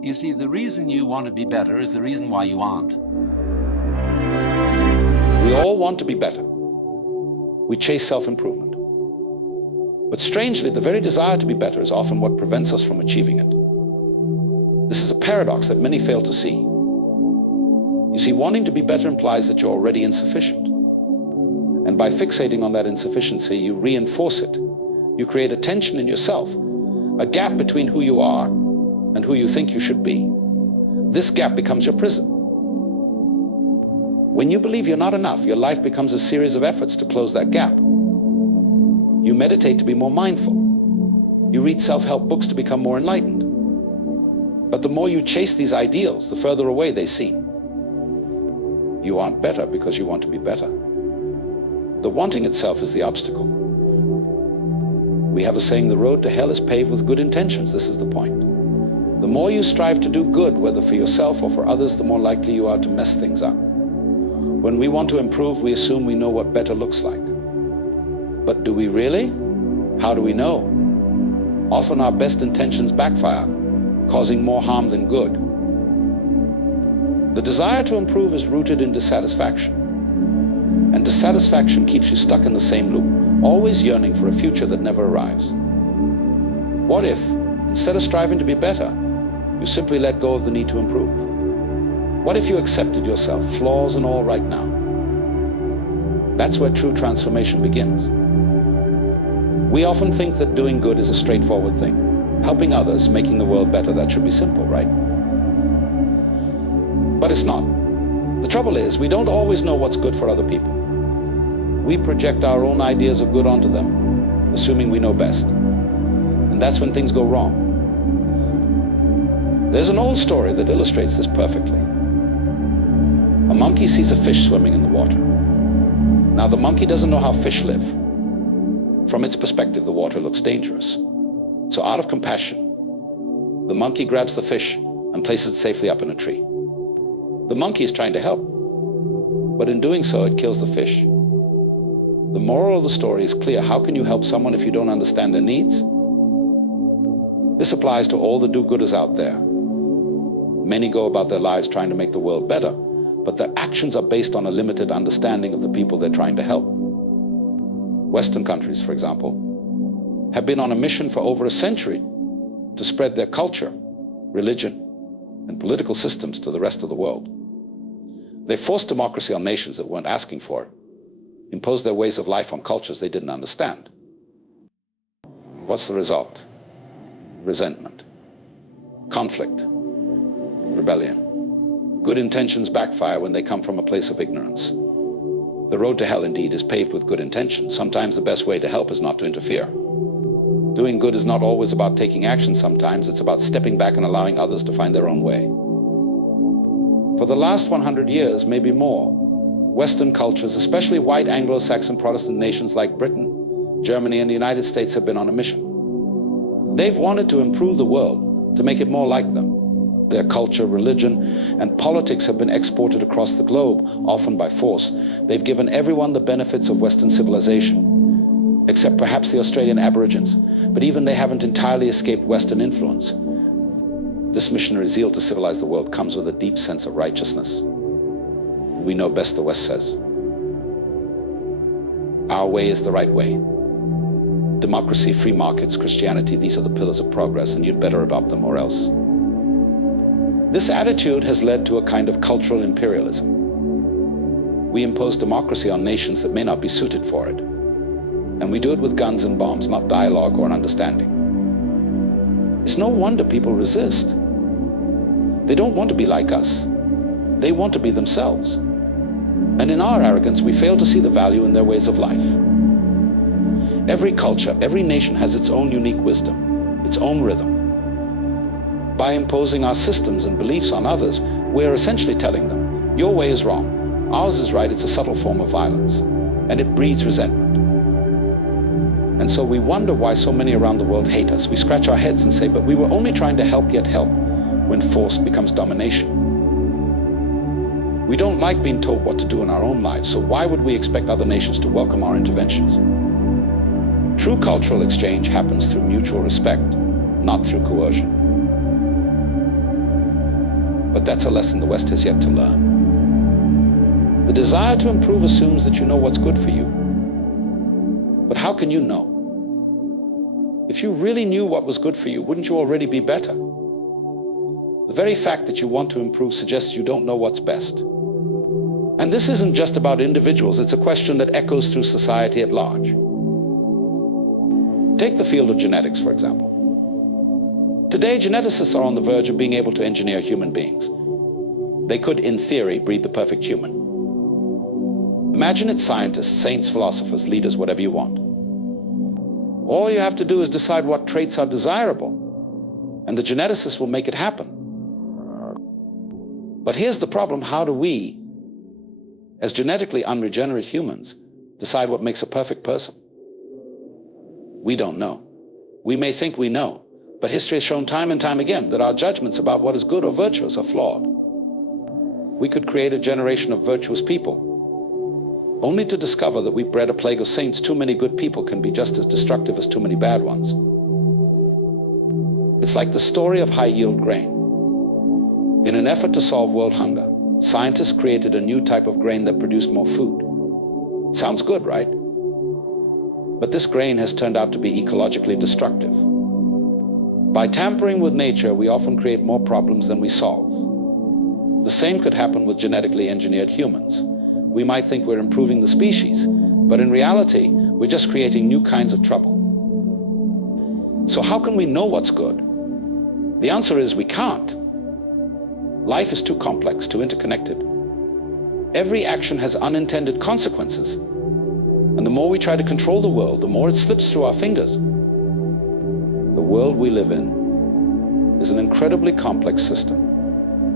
You see, the reason you want to be better is the reason why you aren't. We all want to be better. We chase self-improvement. But strangely, the very desire to be better is often what prevents us from achieving it. This is a paradox that many fail to see. You see, wanting to be better implies that you're already insufficient. And by fixating on that insufficiency, you reinforce it. You create a tension in yourself, a gap between who you are and who you think you should be. This gap becomes your prison. When you believe you're not enough, your life becomes a series of efforts to close that gap. You meditate to be more mindful. You read self-help books to become more enlightened. But the more you chase these ideals, the further away they seem. You aren't better because you want to be better. The wanting itself is the obstacle. We have a saying, the road to hell is paved with good intentions. This is the point. The more you strive to do good, whether for yourself or for others, the more likely you are to mess things up. When we want to improve, we assume we know what better looks like. But do we really? How do we know? Often our best intentions backfire, causing more harm than good. The desire to improve is rooted in dissatisfaction. And dissatisfaction keeps you stuck in the same loop, always yearning for a future that never arrives. What if, instead of striving to be better, you simply let go of the need to improve? What if you accepted yourself, flaws and all, right now? That's where true transformation begins. We often think that doing good is a straightforward thing. Helping others, making the world better, that should be simple, right? But it's not. The trouble is, we don't always know what's good for other people. We project our own ideas of good onto them, assuming we know best. And that's when things go wrong. There's an old story that illustrates this perfectly. A monkey sees a fish swimming in the water. Now, the monkey doesn't know how fish live. From its perspective, the water looks dangerous. So out of compassion, the monkey grabs the fish and places it safely up in a tree. The monkey is trying to help, but in doing so, it kills the fish. The moral of the story is clear. How can you help someone if you don't understand their needs? This applies to all the do-gooders out there. Many go about their lives trying to make the world better, but their actions are based on a limited understanding of the people they're trying to help. Western countries, for example, have been on a mission for over a century to spread their culture, religion, and political systems to the rest of the world. They forced democracy on nations that weren't asking for it, imposed their ways of life on cultures they didn't understand. What's the result? Resentment, conflict, rebellion. Good intentions backfire when they come from a place of ignorance. The road to hell, indeed, is paved with good intentions. Sometimes the best way to help is not to interfere. Doing good is not always about taking action. Sometimes it's about stepping back and allowing others to find their own way. For the last 100 years, maybe more, Western cultures, especially white Anglo-Saxon Protestant nations like Britain, Germany, and the United States, have been on a mission. They've wanted to improve the world, to make it more like them. Their culture, religion, and politics have been exported across the globe, often by force. They've given everyone the benefits of Western civilization, except perhaps the Australian Aborigines, but even they haven't entirely escaped Western influence. This missionary zeal to civilize the world comes with a deep sense of righteousness. We know best, the West says. Our way is the right way. Democracy, free markets, Christianity, these are the pillars of progress, and you'd better adopt them or else. This attitude has led to a kind of cultural imperialism. We impose democracy on nations that may not be suited for it. And we do it with guns and bombs, not dialogue or understanding. It's no wonder people resist. They don't want to be like us. They want to be themselves. And in our arrogance, we fail to see the value in their ways of life. Every culture, every nation has its own unique wisdom, its own rhythm. By imposing our systems and beliefs on others, we're essentially telling them, your way is wrong, ours is right. It's a subtle form of violence, and it breeds resentment. And so we wonder why so many around the world hate us. We scratch our heads and say, but we were only trying to help, yet help, when force becomes domination. We don't like being told what to do in our own lives, so why would we expect other nations to welcome our interventions? True cultural exchange happens through mutual respect, not through coercion. that's a lesson the West has yet to learn. The desire to improve assumes that you know what's good for you. But how can you know? If you really knew what was good for you, wouldn't you already be better? The very fact that you want to improve suggests you don't know what's best. And this isn't just about individuals, it's a question that echoes through society at large. Take the field of genetics, for example. Today, geneticists are on the verge of being able to engineer human beings. They could, in theory, breed the perfect human. Imagine it's scientists, saints, philosophers, leaders, whatever you want. All you have to do is decide what traits are desirable, and the geneticists will make it happen. But here's the problem: how do we, as genetically unregenerate humans, decide what makes a perfect person? We don't know. We may think we know, but history has shown time and time again that our judgments about what is good or virtuous are flawed. We could create a generation of virtuous people, only to discover that we've bred a plague of saints. Too many good people can be just as destructive as too many bad ones. It's like the story of high-yield grain. In an effort to solve world hunger, scientists created a new type of grain that produced more food. Sounds good, right? But this grain has turned out to be ecologically destructive. By tampering with nature, we often create more problems than we solve. The same could happen with genetically engineered humans. We might think we're improving the species, but in reality, we're just creating new kinds of trouble. So how can we know what's good? The answer is we can't. Life is too complex, too interconnected. Every action has unintended consequences. And the more we try to control the world, the more it slips through our fingers. The world we live in is an incredibly complex system.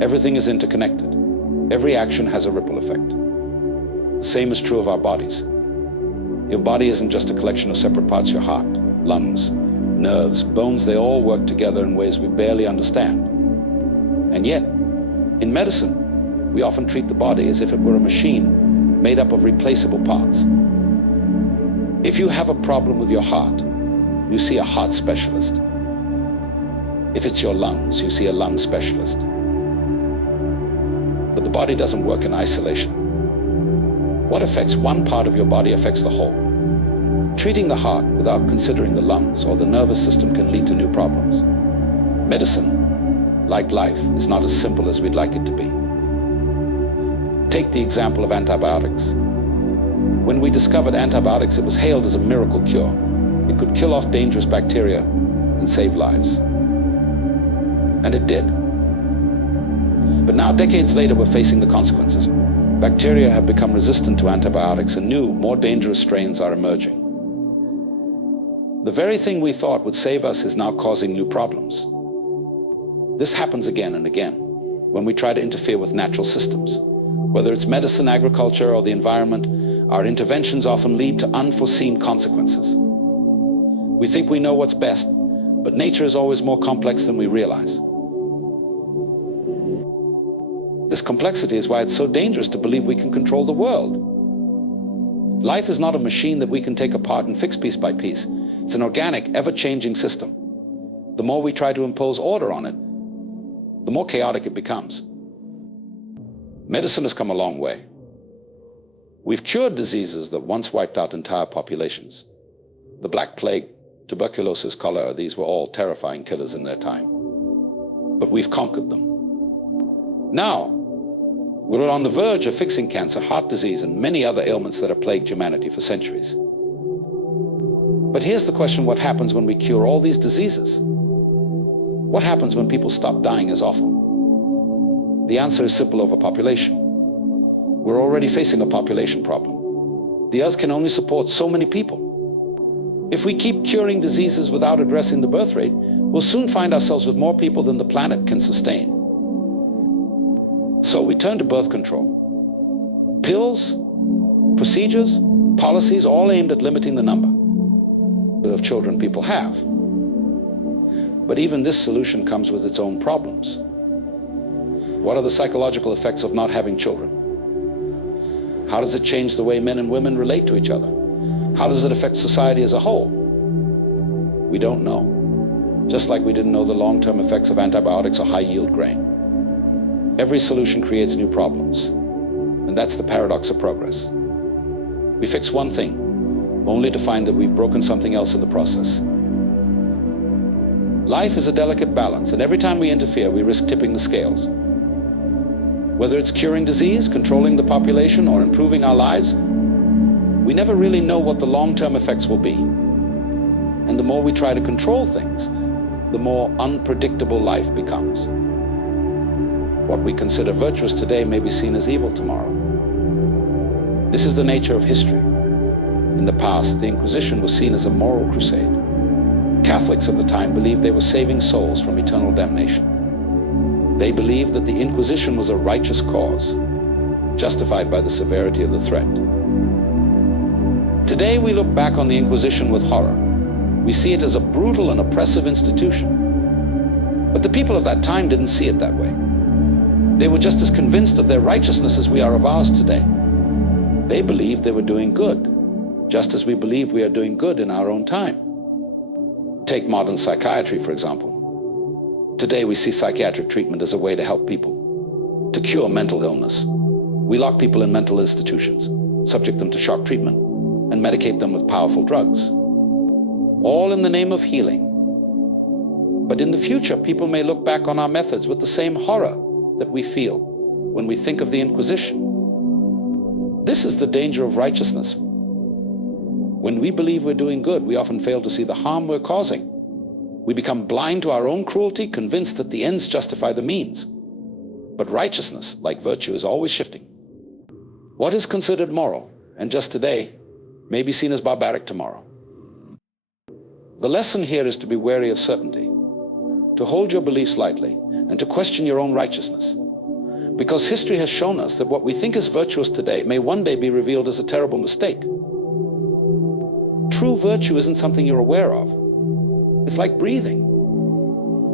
Everything is interconnected. Every action has a ripple effect. The same is true of our bodies. Your body isn't just a collection of separate parts. Your heart, lungs, nerves, bones, they all work together in ways we barely understand. And yet, in medicine, we often treat the body as if it were a machine made up of replaceable parts. If you have a problem with your heart, you see a heart specialist. If it's your lungs, you see a lung specialist. But the body doesn't work in isolation. What affects one part of your body affects the whole. Treating the heart without considering the lungs or the nervous system can lead to new problems. Medicine, like life, is not as simple as we'd like it to be. Take the example of antibiotics. When we discovered antibiotics, it was hailed as a miracle cure. It could kill off dangerous bacteria and save lives. And it did. But now, decades later, we're facing the consequences. Bacteria have become resistant to antibiotics, and new, more dangerous strains are emerging. The very thing we thought would save us is now causing new problems. This happens again and again when we try to interfere with natural systems. Whether it's medicine, agriculture, or the environment, our interventions often lead to unforeseen consequences. We think we know what's best, but nature is always more complex than we realize. This complexity is why it's so dangerous to believe we can control the world. Life is not a machine that we can take apart and fix piece by piece. It's an organic, ever-changing system. The more we try to impose order on it, the more chaotic it becomes. Medicine has come a long way. We've cured diseases that once wiped out entire populations. The Black Plague, tuberculosis, cholera, these were all terrifying killers in their time. But we've conquered them. Now, we're on the verge of fixing cancer, heart disease, and many other ailments that have plagued humanity for centuries. But here's the question: what happens when we cure all these diseases? What happens when people stop dying as often? The answer is simple: overpopulation. We're already facing a population problem. The Earth can only support so many people. If we keep curing diseases without addressing the birth rate, we'll soon find ourselves with more people than the planet can sustain. So we turn to birth control. Pills, procedures, policies, all aimed at limiting the number of children people have. But even this solution comes with its own problems. What are the psychological effects of not having children? How does it change the way men and women relate to each other? How does it affect society as a whole? We don't know. Just like we didn't know the long-term effects of antibiotics or high-yield grain. every solution creates new problems. And that's the paradox of progress. We fix one thing, only to find that we've broken something else in the process. Life is a delicate balance, and every time we interfere, we risk tipping the scales. Whether it's curing disease, controlling the population, or improving our lives, we never really know what the long-term effects will be. And the more we try to control things, the more unpredictable life becomes. What we consider virtuous today may be seen as evil tomorrow. This is the nature of history. In the past, the Inquisition was seen as a moral crusade. Catholics of the time believed they were saving souls from eternal damnation. They believed that the Inquisition was a righteous cause, justified by the severity of the threat. Today, we look back on the Inquisition with horror. We see it as a brutal and oppressive institution. But the people of that time didn't see it that way. They were just as convinced of their righteousness as we are of ours today. They believed they were doing good, just as we believe we are doing good in our own time. Take modern psychiatry, for example. Today we see psychiatric treatment as a way to help people, to cure mental illness. We lock people in mental institutions, subject them to shock treatment, and medicate them with powerful drugs. All in the name of healing. But in the future, people may look back on our methods with the same horror that we feel when we think of the Inquisition. This is the danger of righteousness. When we believe we're doing good, we often fail to see the harm we're causing. We become blind to our own cruelty, convinced that the ends justify the means. But righteousness, like virtue, is always shifting. What is considered moral, and just today, may be seen as barbaric tomorrow. The lesson here is to be wary of certainty, to hold your beliefs lightly, and to question your own righteousness. Because history has shown us that what we think is virtuous today may one day be revealed as a terrible mistake. True virtue isn't something you're aware of. It's like breathing.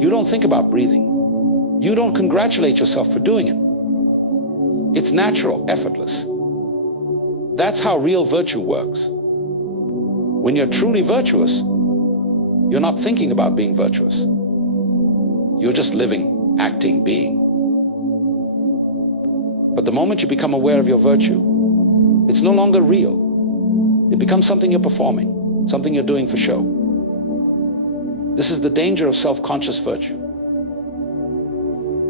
You don't think about breathing. You don't congratulate yourself for doing it. It's natural, effortless. That's how real virtue works. When you're truly virtuous, you're not thinking about being virtuous. You're just living, acting, being. But the moment you become aware of your virtue, it's no longer real. It becomes something you're performing, something you're doing for show. This is the danger of self-conscious virtue.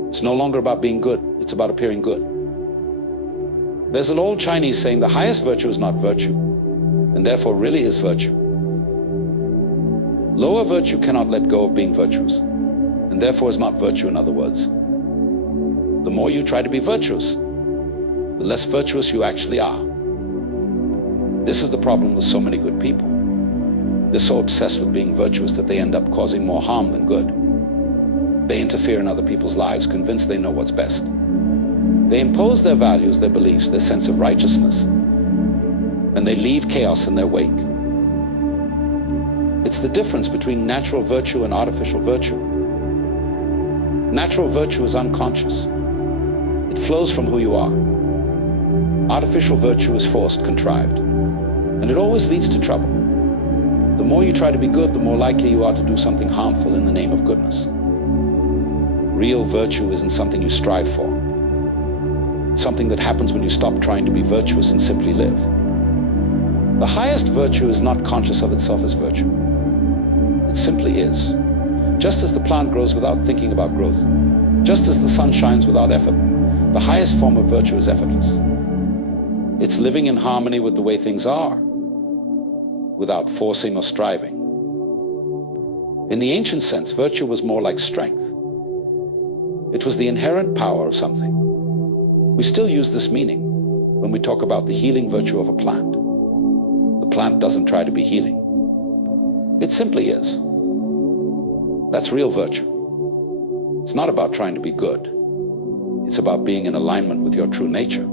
It's no longer about being good, it's about appearing good. There's an old Chinese saying, the highest virtue is not virtue, and therefore really is virtue. Lower virtue cannot let go of being virtuous, and therefore is not virtue, in other words. The more you try to be virtuous, the less virtuous you actually are. This is the problem with so many good people. They're so obsessed with being virtuous that they end up causing more harm than good. They interfere in other people's lives, convinced they know what's best. They impose their values, their beliefs, their sense of righteousness, and they leave chaos in their wake. It's the difference between natural virtue and artificial virtue. Natural virtue is unconscious. It flows from who you are. Artificial virtue is forced, contrived, and it always leads to trouble. The more you try to be good, the more likely you are to do something harmful in the name of goodness. Real virtue isn't something you strive for. It's something that happens when you stop trying to be virtuous and simply live. The highest virtue is not conscious of itself as virtue. It simply is. Just as the plant grows without thinking about growth, just as the sun shines without effort, the highest form of virtue is effortless. It's living in harmony with the way things are, without forcing or striving. In the ancient sense, virtue was more like strength. It was the inherent power of something. We still use this meaning when we talk about the healing virtue of a plant. The plant doesn't try to be healing. It simply is. That's real virtue. It's not about trying to be good. It's about being in alignment with your true nature.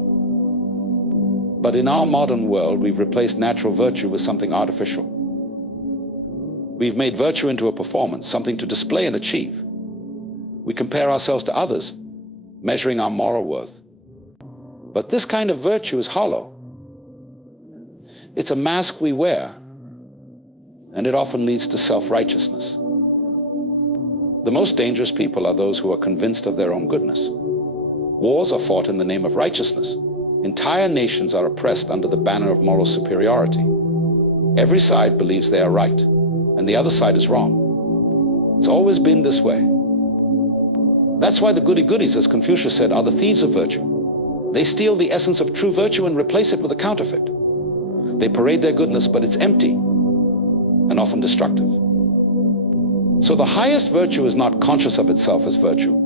But in our modern world, we've replaced natural virtue with something artificial. We've made virtue into a performance, something to display and achieve. We compare ourselves to others, measuring our moral worth. But this kind of virtue is hollow. It's a mask we wear, and it often leads to self-righteousness. The most dangerous people are those who are convinced of their own goodness. Wars are fought in the name of righteousness. Entire nations are oppressed under the banner of moral superiority. Every side believes they are right, and the other side is wrong. It's always been this way. That's why the goody-goodies, as Confucius said, are the thieves of virtue. They steal the essence of true virtue and replace it with a counterfeit. They parade their goodness, but it's empty and often destructive. So the highest virtue is not conscious of itself as virtue.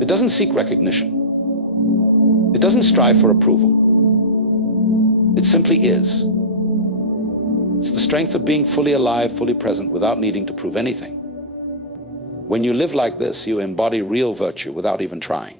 It doesn't seek recognition. It doesn't strive for approval. It simply is. It's the strength of being fully alive, fully present, without needing to prove anything. When you live like this, you embody real virtue without even trying.